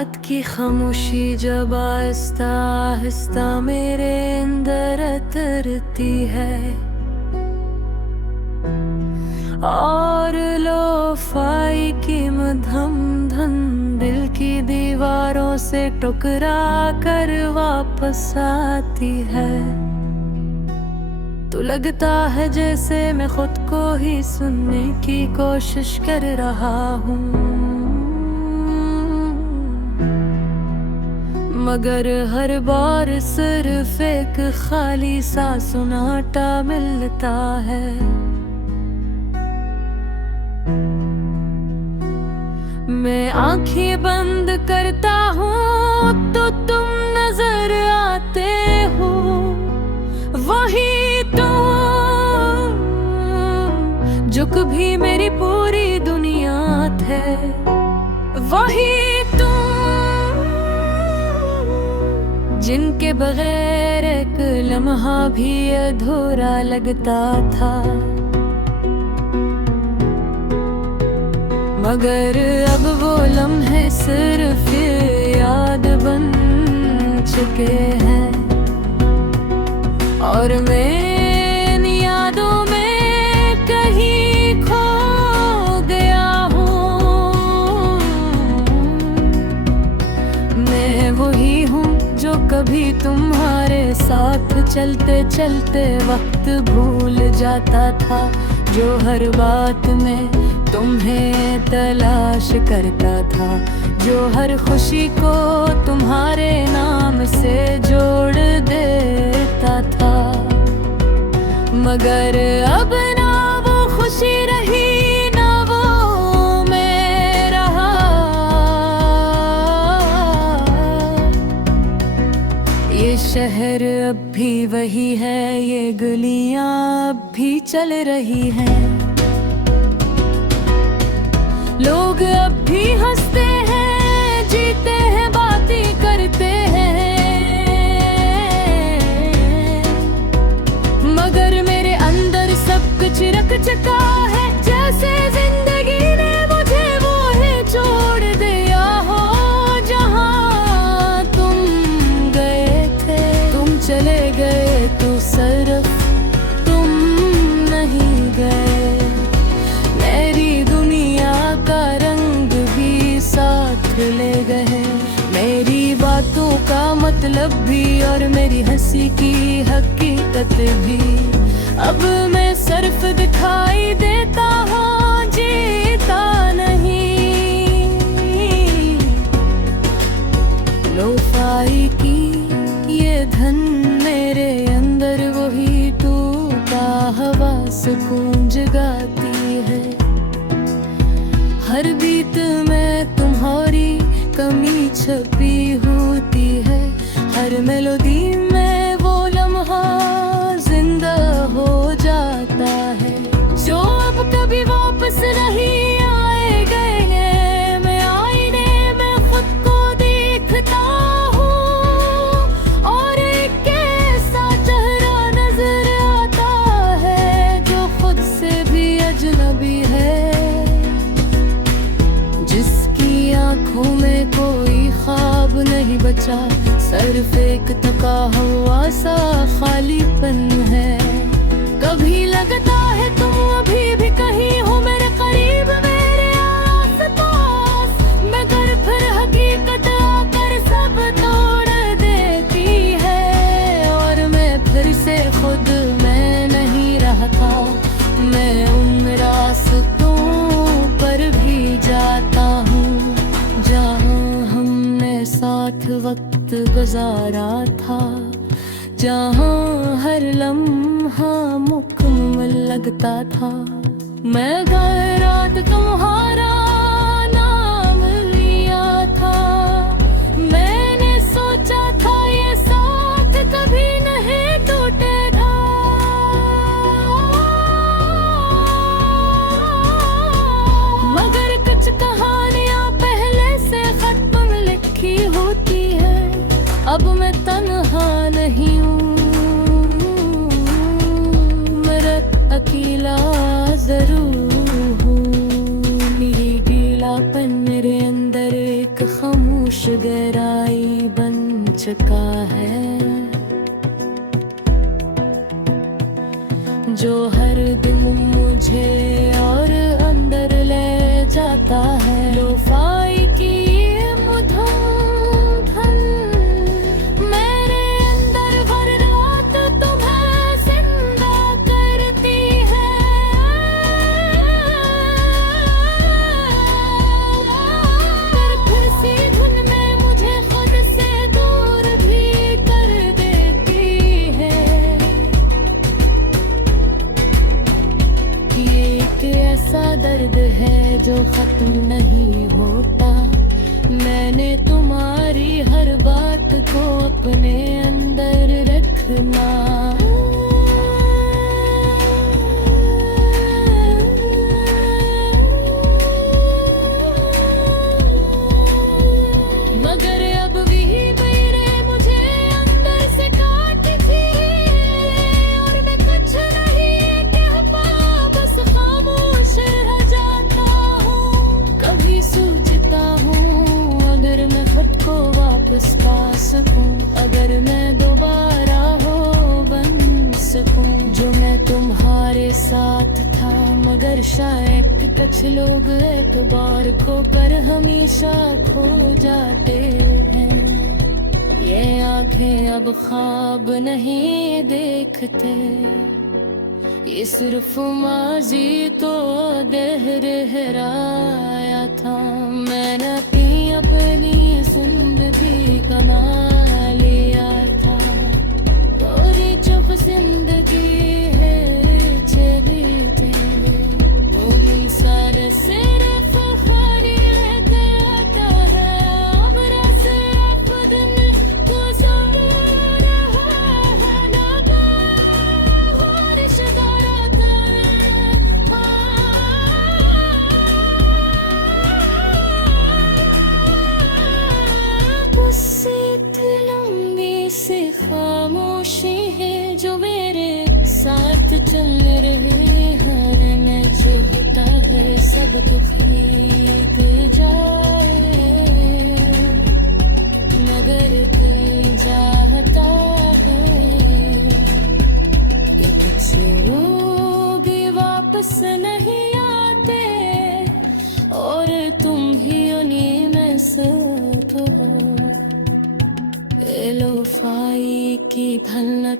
रात की खामोशी जब आहिस्ता आहिस्ता मेरे अंदर उतरती है और लो-फाई की मधम धन दिल की दीवारों से टकरा कर वापस आती है। तो लगता है जैसे मैं खुद को ही सुनने की कोशिश कर रहा हूँ, मगर हर बार सिर्फ एक खाली सा सुनाटा मिलता है। मैं आंखें बंद करता हूँ तो तुम नजर आते हो, वही तुम जो कभी मेरी पूरी दुनिया थे, वही तुम जिनके बगैर एक लम्हा भी अधूरा लगता था। मगर अब वो लम्हे सिर्फ याद बन चुके हैं और मैं इन यादों में कहीं खो गया हूँ। मैं वही हूँ जो कभी तुम्हारे साथ चलते चलते वक्त भूल जाता था, जो हर बात में तुम्हें तलाश करता था, जो हर खुशी को तुम्हारे नाम से जोड़ देता था। मगर अब ना वो खुशी रही ना वो मैं रहा। ये शहर अब भी वही है, ये गलियां अब भी चल रही हैं, लोग अब भी हंसते हैं, जीते हैं, बातें करते हैं। मगर मेरे अंदर सब कुछ रख चुका है, जैसे जिंदगी ने मुझे वो है छोड़ दिया हो। जहाँ तुम गए थे, तुम चले गए तो सिर्फ तुम नहीं गए, मेरी दुनिया का रंग भी साथ ले गए, मेरी बातों का मतलब भी और मेरी हंसी की हकीकत भी। अब मैं सिर्फ दिखाई देता हूँ, जीता नहीं। लो-फाई की ये धन मेरे अंदर वही टूटा हवा से गूंज गाती है। हर बीत में तुम्हारी कमी छपी होती है, हर मेलोडी में वो लम्हा जिंदा हो जाता है, जो अब कभी वापस नहीं आएगा। मैं आईने में खुद को देखता हूँ और एक ऐसा चेहरा नजर आता है जो खुद से भी अजनबी है, जिसकी आँखों में कोई ख्वाब नहीं बचा, सिर्फ एक थका हुआ सा खालीपन है। कभी लगता है तुम अभी भी कहीं हो मेरे करीब, मेरे आस-पास, मगर फिर हकीकत आकर सब तोड़ देती है और मैं फिर से खुद मैं नहीं रहता। मैं उन रास्तों पर भी जाता हूँ जहाँ हमने साथ वक्त गुजारा था, जहाँ हर लम्हा मुकम्मल लगता था। मैं गए रात तुम्हारा नाम लिया था, मैंने सोचा था ये साथ कभी नहीं टूटेगा। मगर कुछ कहानियाँ पहले से खत्म लिखी होती है, अब मैं तन्हा नहीं हूँ, मेरा अकेला जरूर हूँ। चुका है, जो हर दिन मुझे और अंदर ले जाता है। लोफाई की मुधम धन मेरे अंदर हर रात तुम्हें जिंदा करती है। फिर सी धुन में मुझे खुद से दूर भी कर देती है। ये एक ऐसा दर्द है जो खत्म नहीं होता। मैंने तुम्हारी हर बात को अपने अंदर रखना। मगर अब भी मेरे मुझे अंदर से काटती थी, और मैं कुछ नहीं कह पा, बस खामोश रह जाता हूँ। कभी सोचता हूँ अगर मैं खुद को वापस पा सकूं, अगर मैं दोबारा हो बन सकूं जो मैं तुम्हारे साथ था। मगर शायद कुछ लोग एक बार खो कर हमेशा खो जाते हैं। ये आंखें अब ख्वाब नहीं देखते, ये सिर्फ माजी तो दोहराया था। मैंने अपनी जिंदगी बना लिया था, पूरी चुप जिंदगी है चली गई। तुम सारे सिर्फ खाली रहते आता है, अब सिर्फ दिन गुजर रहा है। ना रिश्तेदार आता है, उससे लंबी सी खामोशी है जो मेरे साथ चल रही है। मैं चाहता है सब ठीक जाए, मगर कल जाता है कि कुछ लोग भी वापस नहीं आते, और तुम ही उन्हीं में साथ हो। लोफाई की धनक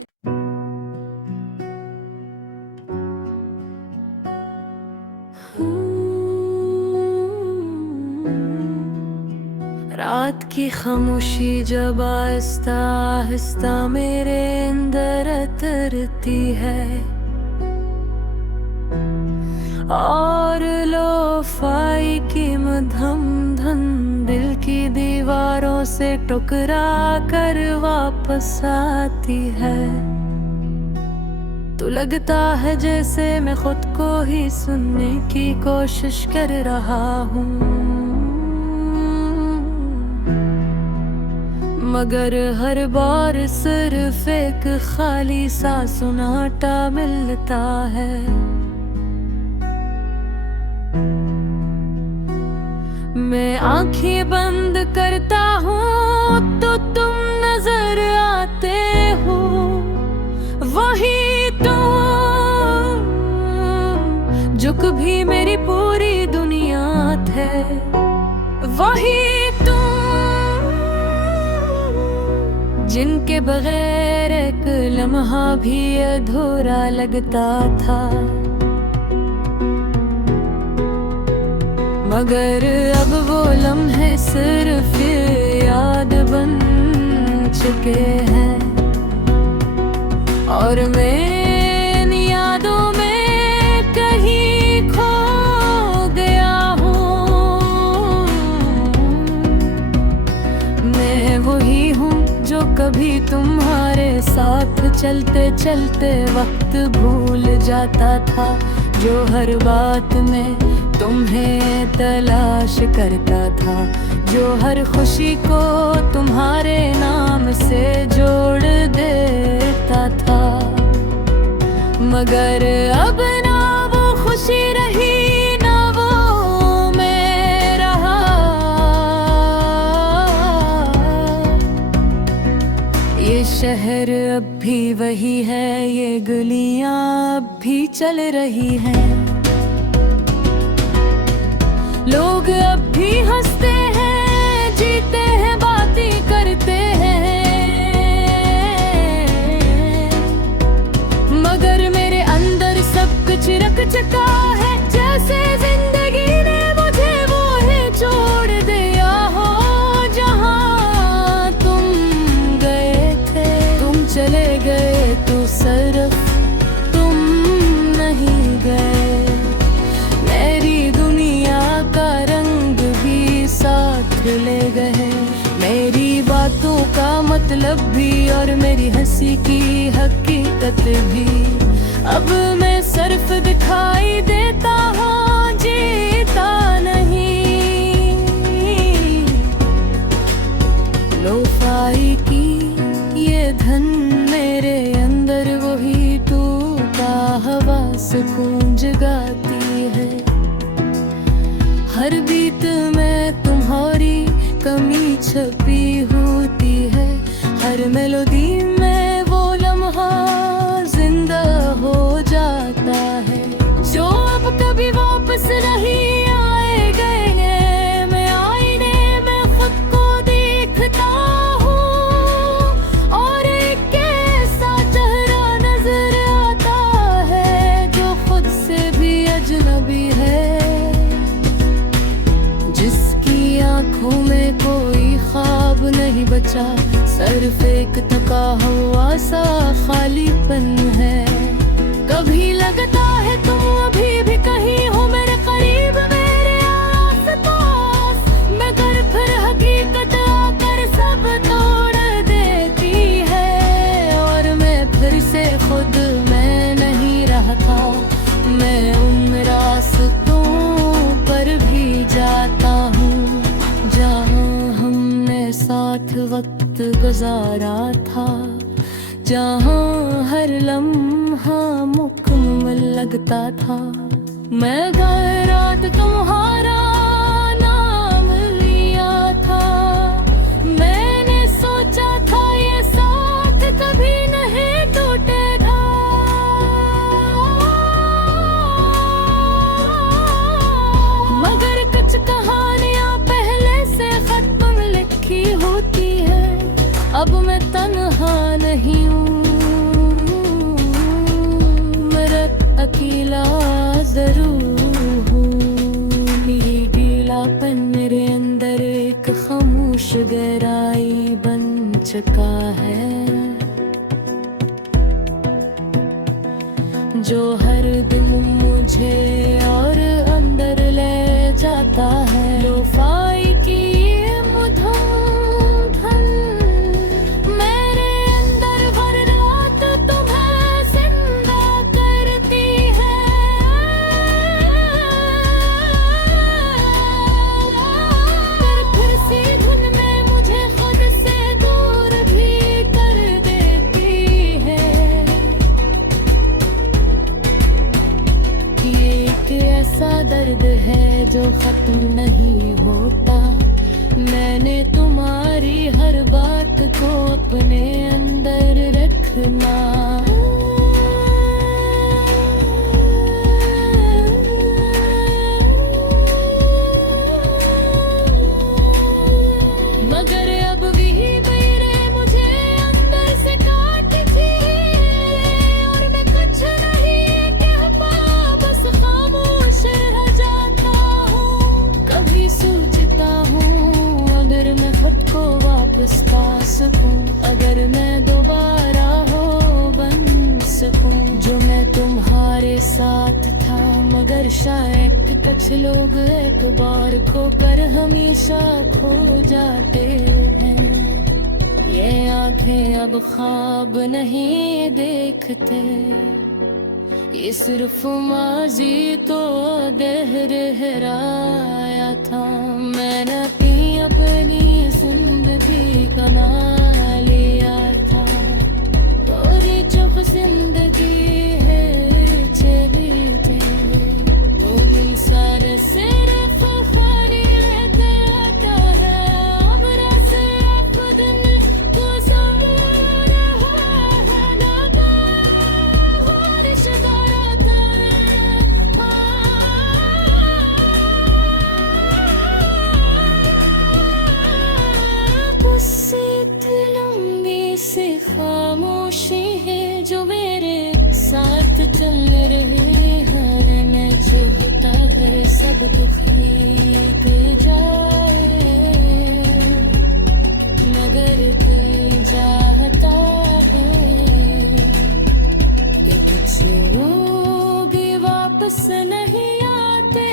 रात की खामोशी जब आहिस्ता आहिस्ता मेरे अंदर उतरती है, और लोफाई की मध्यम धन दिल की दीवारों से टकरा कर वापस आती है। तो लगता है जैसे मैं खुद को ही सुनने की कोशिश कर रहा हूँ, मगर हर बार सिर्फ एक खाली सा सुनाटा मिलता है। मैं आंखें बंद करता हूँ तो तुम नजर आते हो, वही तुम जो कभी मेरी पूरी दुनिया थे। वही तुम जिनके बगैर एक लम्हा भी अधूरा लगता था। मगर अब वो लम्हे सिर्फ याद बन चुके हैं, और मैं इन यादों में कहीं खो गया हूँ। मैं वही हूँ जो कभी तुम्हारे साथ चलते चलते वक्त भूल जाता था, जो हर बात में तुम्हें तलाश करता था, जो हर खुशी को तुम्हारे नाम से जोड़ देता था। मगर अब ना वो खुशी रही ना वो मैं रहा। भी वही है, ये गलियां अब भी चल रही हैं। लोग अब भी हंसते हैं, जीते हैं, बातें करते हैं, मगर मेरे अंदर सब कुछ रख चुका है, जैसे जिंदगी ने मुझे वो ही छोड़ दिया हो। जहाँ तुम गए थे, तुम चले गए तो सिर्फ तुम नहीं गए, मेरी दुनिया का रंग भी साथ ले गए, मेरी बातों का मतलब भी और मेरी हंसी की हकीकत भी। अब मैं सिर्फ दिखाई देता हूँ, जीता नहीं। लोफाई की ये धन मेरे अंदर वही टूटा हवा से गूंज गाती है। हर बीत में तुम्हारी कमी छपी होती है, हर मेलोडी में वो लम्हा जिंदा हो जाता है, जो अब कभी वापस नहीं आएगा। मैं आईने में खुद को देखता हूँ और एक ऐसा चेहरा नजर आता है जो खुद से भी अजनबी है, जिसकी आंखों में कोई ख्वाब नहीं बचा, सिर्फ एक थका हुआ सा खालीपन है। कभी लगता है तुम अभी भी कहीं हो मेरे करीब, मेरे आस-पास, मगर फिर हकीकत आकर सब तोड़ देती है, और मैं फिर से खुद मैं नहीं रहता। मैं उन रास्तों पर भी जाता हूँ जहाँ हमने साथ वक्त गुजारा था, जहाँ हर लम्हा मुकम्मल लगता था। मैं गए रात तुम्हारा नाम लिया था, मैंने सोचा था ये साथ कभी नहीं टूटेगा, मगर कुछ कहानियाँ पहले से खत्म लिखी होती है। अब मैं तन्हा नहीं हूँ, मेरा अकेला जरूर हूँ, मेरी गीलापन मेरे अंदर एक खामोश गहराई बन चुका है, जो हर दिन मुझे और अंदर ले जाता है। लोफाई की ये मधुर धुन मेरे अंदर हर रात तुम्हें जिंदा करती है, फिर सी धुन में मुझे खुद से दूर भी कर देती है। ये एक ऐसा दर्द है जो खत्म नहीं होता, मैंने तुम्हारी हर बात को अपने अंदर रखना। मगर अब भी मेरे मुझे अंदर से काटती है, और मैं कुछ नहीं कह पा, बस खामोश रह जाता हूँ। कभी सोचता हूँ अगर मैं खुद को वापस पा सकूं, अगर मैं दोबारा हो बन सकूं, जो मैं तुम्हारे साथ था, मगर शायद कुछ लोग एक बार खोकर हमेशा खो जाते हैं। ये आंखें अब ख्वाब नहीं देखते, ये सिर्फ माजी तो दोहराया था। मैंने अपनी जिंदगी बना लिया था, थोड़ी चुप जिंदगी है चली गई, तुम सारे सिर्फ खाली रहते आता है। अब रस खुद को सवरा है, चल रहे हर मैं चाहता है सब दुख बीत जाए, मगर कोई चाहता है कि कुछ लोग वापस नहीं आते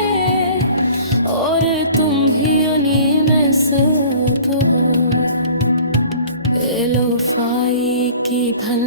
और तुम भी उन्हीं में सब हो। लोफाई की धन